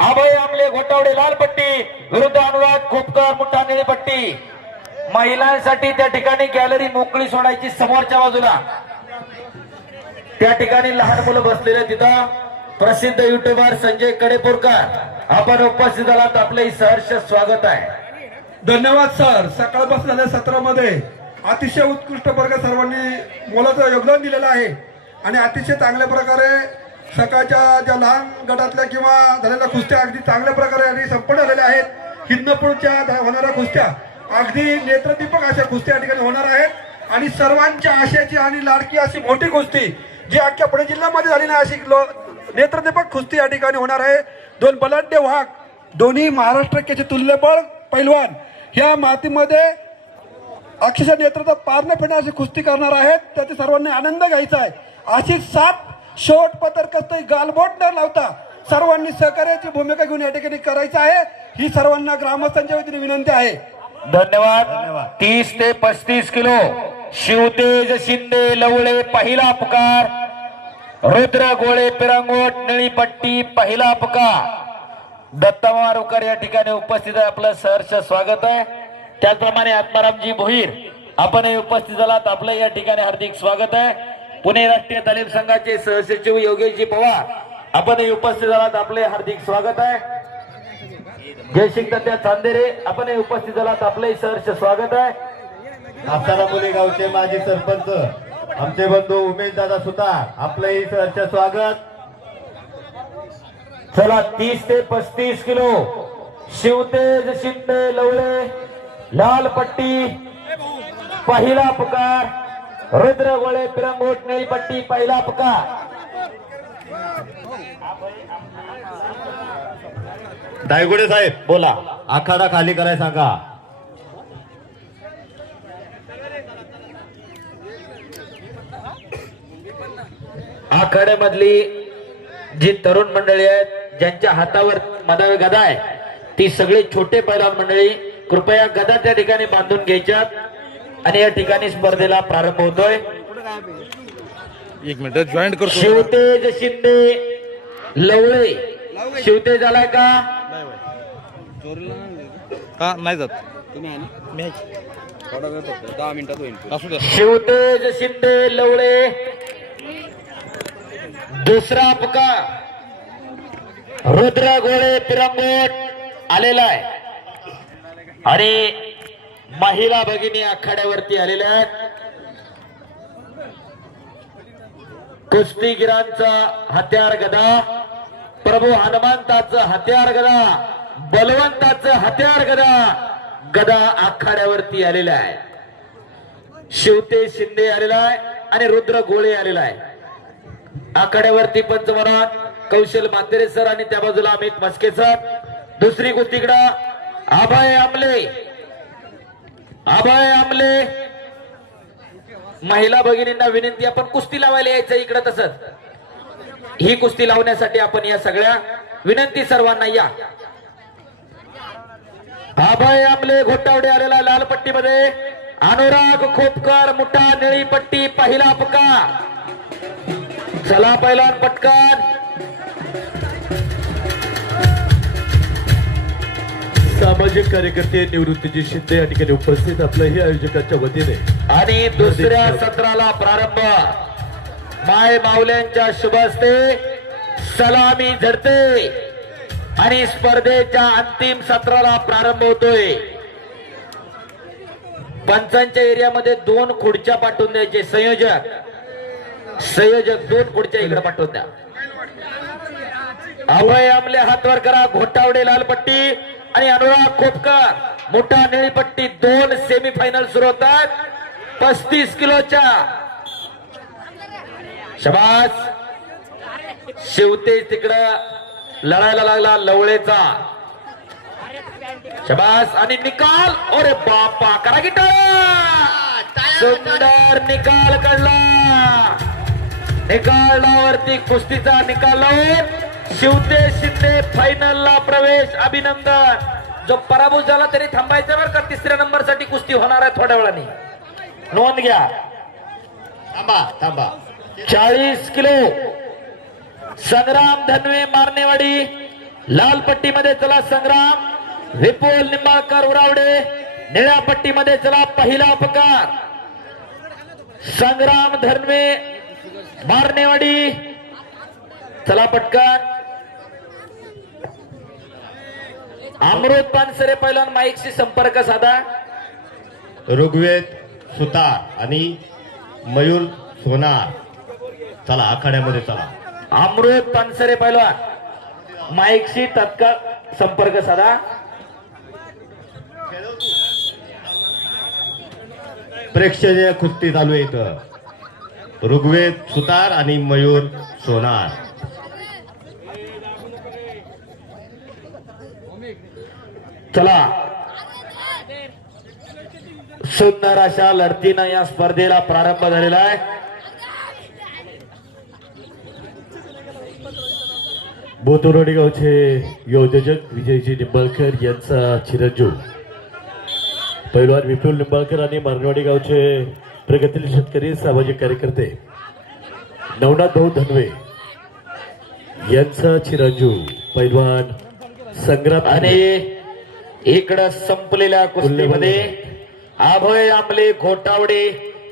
अभय आमले घोटावडे लाल पट्टी विरुद्ध अनुराग खोपकर मुठा निळी पट्टी. महिलांसाठी त्या ठिकाणी गॅलरी मोकळी सोडायची समोरच्या बाजूला. त्या ठिकाणी लहान मुलं बसलेले तिथं. प्रसिद्ध युट्यूबर संजय कडेपूरकर. आपण उपस्थित झालात आपले सहर्ष स्वागत आहे. धन्यवाद सर. सकाळपासून झालेल्या सत्रामध्ये अतिशय उत्कृष्ट वर्ग सर्वांनी मोलाचं योगदान दिलेलं आहे. आणि अतिशय चांगल्या प्रकारे सकाळच्या ज्या लहान गटातल्या किंवा झालेल्या कुस्त्या अगदी चांगल्या प्रकारे आणि संपन्न झालेल्या आहेत. हिंदपूरच्या होणाऱ्या कुस्त्या. अगदी नेत्रदीपक अशा कुस्त्या या ठिकाणी होणार आहेत. आणि सर्वांच्या आशयाची आणि लाडकी अशी मोठी कुस्ती जी अख्ख्या पुणे जिल्ह्यामध्ये झाली नाही अशी नेत्रदीपक कुस्ती या ठिकाणी होणार आहे. दोन बलाढ्य वाघ दोन्ही महाराष्ट्र केचे तुल्यबळ पैलवान ह्या मातीमध्ये अक्षरशः नेतृत्व पारणं न अशी कुस्ती करणार आहेत. त्याचे सर्वांनी आनंद घ्यायचा आहे. अशी सात शेवट पत्र कसं गालबोट न लावता सर्वांनी सहकार्याची भूमिका घेऊन या ठिकाणी करायचं आहे. ही सर्वांना ग्रामस्थांच्या वतीने विनंती आहे. धन्यवाद. तीस ते पस्तीस किलो शिवतेज शिंदे लवळे पहिला पुकार रुद्र गोळे पिरंगोट निळी पट्टी पहिला पुकार दत्ता मारुकर या ठिकाणी उपस्थित आहे. आपलं सहर्ष स्वागत आहे. त्याचप्रमाणे आत्मारामजी भोईर आपण उपस्थित झालात. आपलं या ठिकाणी हार्दिक स्वागत आहे. पुणे राष्ट्रीय तालीम संघाचे सहसचिव योगेशजी पवार आपण उपस्थित झालात आपले हार्दिक स्वागत आहे. जयसिंग त्या चांदेरे आपण उपस्थित झालात आपले सहर्ष स्वागत आहे. कासारा मुली गावचे माजी सरपंच आमचे बंधू उमेश दादा सुतार आपलंही सहर्ष स्वागत. चला तीस ते पस्तीस किलो. शिवतेज शिंदे लवळे लाल पट्टी पहिला पुकार. रुद्र गोळे पिरंगोट निळी पट्टी पहिला पुकार दायगुडे साहेब बोला. आखाडा खाली कराय सांगा. आखाड्यामधली जी तरुण मंडळी आहेत ज्यांच्या हातावर मदावे गदा आहे ती सगळी छोटे पैलवान मंडळी कृपया गदा त्या ठिकाणी बांधून घ्यायच्यात. आणि या ठिकाणी स्पर्धेला प्रारंभ होतोय. एक मिनिट जॉईंट करतो. शिवतेज शिंदे लवळे. शिवतेज आलाय का? का? नाही जात. मी आहे. असू द्या. शिवतेज शिंदे लवळे. दुसरा पुकार रुद्र गोळे पिरंगोट आलेला आहे. आणि महिला भगिनी आखाड्यावरती आलेल्या आहेत. कुस्तीगिरांचा हत्यार गदा प्रभू हनुमंताचं हत्यार गदा बलवंताचं हत्यार गदा गदा आखाड्यावरती आलेला आहे शिवते शिंदे आलेला आहे आणि रुद्र गोळे आलेला आहे. आखाड्यावरती पंचमनात कौशल मातेरे सर आणि त्या बाजूला अमित मस्के सर. दुसरी कुस्तीकडं आभाय आमले अभय आमले. महिला भगिनींना विनंती आपण कुस्ती लावायला यायचं इकडं तसंच. ही कुस्ती लावण्यासाठी आपण या सगळ्या. विनंती सर्वांना या. अभय आमले घोटावडे आलेला लाल पट्टीमध्ये. अनुराग खोपकर मुठा निळी पट्टी पहिला पका चला पहिला पटकन. सामाजिक कार्यकर्ते निवृत्तीजी शिंदे या ठिकाणी उपस्थित आपल्याही आयोजकांच्या वतीने. आणि दुसऱ्या सत्राला प्रारंभ. माय माऊल्यांच्या शुभ हस्ते सलामी झडते. आणि स्पर्धेच्या अंतिम सत्राला प्रारंभ होतोय. पंचांच्या एरियामध्ये दोन खुर्च्या पाठवून द्यायचे संयोजक. संयोजक दोन खुर्च्या इकडे पाठवून द्या. अभय आमले हातवर करा घोटावडे लाल पट्टी आणि अनुराग खोपकर मोठा निळीपट्टी दोन सेमी फायनल सुरू होतात. पस्तीस किलोच्या शबास. शिवते तिकडं लढायला लागला लवळेचा. शबास आणि निकाल. अरे बापा करा की सुंदर निकाल काढला. निकालावरती कुस्तीचा निकाल लावून शिवते शिंदे फायनल ला प्रवेश अभिनंदन. जो पराभूत झाला तरी थांबायचं बरं का? तिसऱ्या नंबरसाठी कुस्ती होणार आहे थोड्या वेळाने. नोंद घ्या. थांबा थांबा. चाळीस किलो. संग्राम धनवे मारणेवाडी लाल पट्टीमध्ये चला संग्राम. विपुल निंबाळकर उरावडे. निळ्या पट्टीमध्ये चला पहिला अपकार. संग्राम धर्मे मारणेवाडी चला पटकन. अमृत पानसरे पहिला माईकशी संपर्क साधा. ऋग्वेद सुतार आणि मयूर सोनार. चला आखाड्यामध्ये चला. अमृत पानसरे पहिलवान माईकशी तत्काळ संपर्क साधा. प्रेक्षणीय कुस्ती चालू आहे इथं. ऋग्वेद सुतार आणि मयूर सोनार. चला. सुंदर अशा लढतीनं या स्पर्धेला प्रारंभ झालेला आहे. बोतोरवाडी गावचे योजक विजयजी निंबाळकर यांचा चिरंजीव. पैलवान विपुल निंबाळकर आणि मारवाडी गावचे प्रगतील शेतकरी सामाजिक कार्यकर्ते नवनाथ भाऊ धनवे यांचा चिरंजीव पैलवान संग्राम आणि इकडं संपलेल्या कुस्तीमध्ये अभय आमले घोटावडे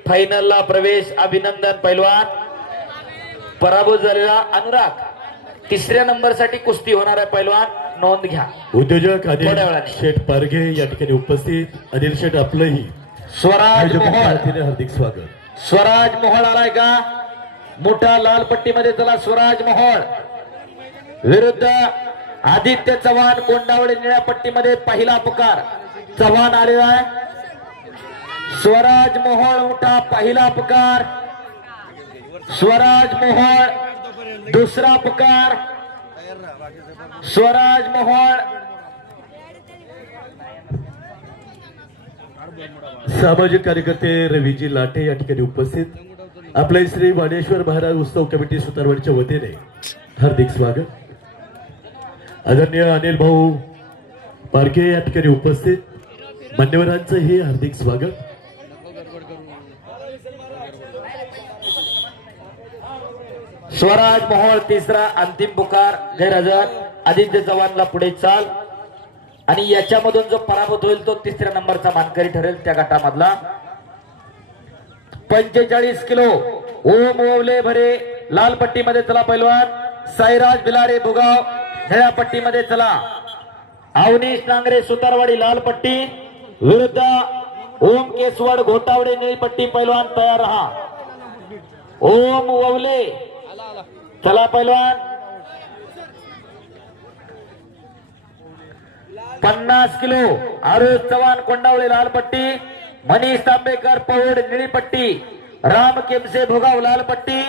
फायनलला प्रवेश अभिनंदन पैलवान. पराभूत झालेला अनुराग. तिसऱ्या नंबरसाठी कुस्ती होणार आहे पैलवान. नोंद घ्या. उद्योजक अनिल. शेठ पारगे या ठिकाणी उपस्थित. अनिल शेठ आपलंही स्वराज मोहोळ. हार्दिक स्वागत. स्वराज मोहोळ आलाय का? मोठा लाल पट्टीमध्ये चला स्वराज मोहोळ. विरुद्ध आदित्य चव्हाण कोंडावळे निळ्या पट्टीमध्ये पहिला पुकार. चव्हाण आलेला आहे. स्वराज मोहोळ उठा पहिला पुकार. स्वराज मोहोळ दुसरा पुकार. स्वराज मोहोळ. सामाजिक कार्यकर्ते रवीजी लाटे या ठिकाणी उपस्थित. आपले श्री वाणेश्वर महाराज उत्सव कमिटी सुतारवाडीच्या वतीने हार्दिक स्वागत. आदरणीय अनिल भाऊ पारखे या ठिकाणी उपस्थित. मान्यवरांचं हे हार्दिक स्वागत. स्वराज मोहोळ तिसरा अंतिम पुकार. गैरहजर आदित्य चव्हाणला पुढे चाल. आणि याच्यामधून जो पराभूत होईल तो तिसऱ्या नंबरचा मानकरी ठरेल त्या गटामधला. पंचेचाळीस किलो. ओम ओवले भरे. लाल पट्टीमध्ये चला पैलवान. साईराज बिलारे भुगाव. निळ्या पट्टीमध्ये चला. अवनीश नांगरे सुतारवाडी लाल पट्टी विरुद्ध ओम केसवड घोटावडे निळी पट्टी पैलवान तयार राहा. ओम ववले. चला पैलवान. पन्नास किलो. आरोज चव्हाण कोंडावळे लाल पट्टी मनीष तांबेकर पौड निळी पट्टी राम केमसे भोगाव लाल पट्टी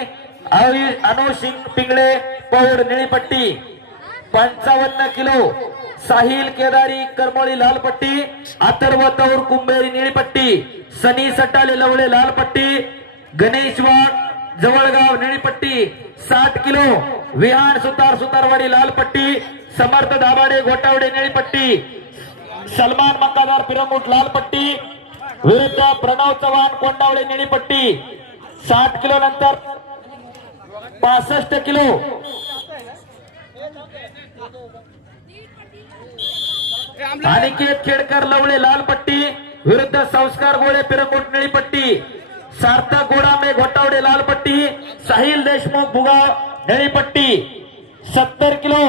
आयुष अनुसिंग पिंगळे पौड निळी पट्टी पंचावन्न किलो साहिल केदारी करमोळी लाल पट्टी अथर्व तौर कुंभेरी निळी पट्टी सनी सटाले लवळे लाल पट्टी गणेश वाघ जवळगाव निळी पट्टी साठ किलो विहार सुतार सुतारवाडी लाल पट्टी समर्थ दाभाडे घोटावडे निळी पट्टी सलमान मक्कादार पिरमुट लाल पट्टी विरुद्ध प्रणव चव्हाण कोंडावळे निळी पट्टी साठ किलो नंतर पासष्ट किलो अनिकेत खेडकर लवळे लाल पट्टी विरुद्ध संस्कार गोळे पिरकोट निळी पट्टी सार्थक गोडामे घोटावडे लाल पट्टी साहिल देशमुख भुगाव निळी पट्टी सत्तर किलो.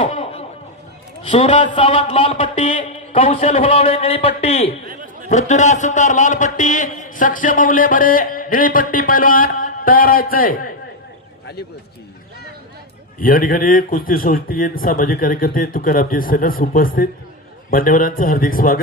सूरज सावंत लाल पट्टी कौशल हुलावळे निळी पट्टी पृथ्वीराज सुतार लाल पट्टी सक्षम उले भरे निळी पट्टी पैलवान तयार व्हायचंय. या ठिकाणी कुस्ती संस्थेन सामाजिक कार्यकर्ते तुकारामजी सनस उपस्थित. मान्यवरांचं हार्दिक स्वागत.